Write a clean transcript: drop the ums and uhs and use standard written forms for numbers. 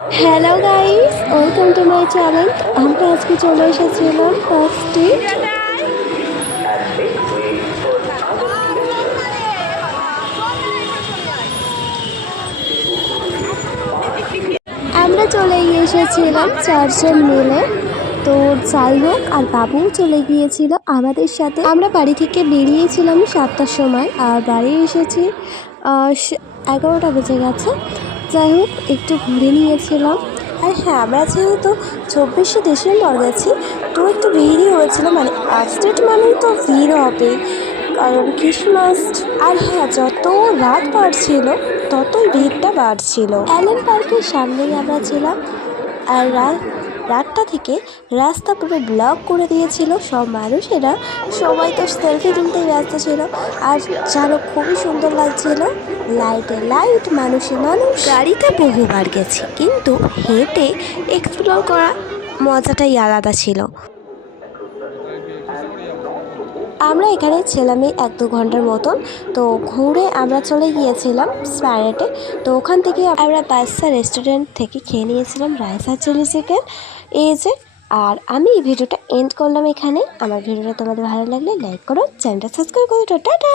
Hello guys, welcome to my channel. আমরা আজকে চলে এসেছিলাম পার্ক স্ট্রিট। আমরা চলে এসেছিলাম চারজন মিলে। তো যাই হোক, আর বাবুও চলে গিয়েছিল আমাদের সাথে। আমরা বাড়ি থেকে বেরিয়েছিলাম 7টার সময়, আর বাড়ি এসেছি 11টা বেজে গেছে। যাই হোক, একটু ঘুরে নিয়েছিলাম। আর হ্যাঁ, আমরা যেহেতু 24শে ডিসেম্বর গেছি, তো একটু ভিড়ই হয়েছিল। মানে পার্ক স্ট্রিট মানেই তো ভিড় হবে, কারণ ক্রিসমাস। আর হ্যাঁ, যত রাত বাড়ছিল ততই ভিড়টা বাড়ছিল। অ্যালেন পার্কের সামনেই আমরা ছিলাম। আর রাতটা থেকে রাস্তা পুরো ব্লক করে দিয়েছিল সব মানুষেরা। সবাই তো সেলফি তুলতেই ব্যস্ত ছিল। আর যেন খুবই সুন্দর লাগছিল, লাইটে লাইট, মানুষে মানুষ। গাড়িতে বহুবার গেছি, কিন্তু হেঁটে এক্সপ্লোর করা মজাটাই আলাদা ছিল। আমরা এখানে ছিলাম এই 1-2 ঘন্টার মতন। তো ঘুরে আমরা চলে গিয়েছিলাম স্প্ল্যানেডে। তো ওখান থেকে আমরা বাদশা রেস্টুরেন্ট থেকে খেয়ে নিয়েছিলাম রাইস আর চিলি চিকেন। এই যে, আর আমি এই ভিডিওটা এন্ড করলাম এখানে। আমার ভিডিওটা তোমাদের ভালো লাগলে লাইক করো, চ্যানেলটা সাবস্ক্রাইব করো। টাটা।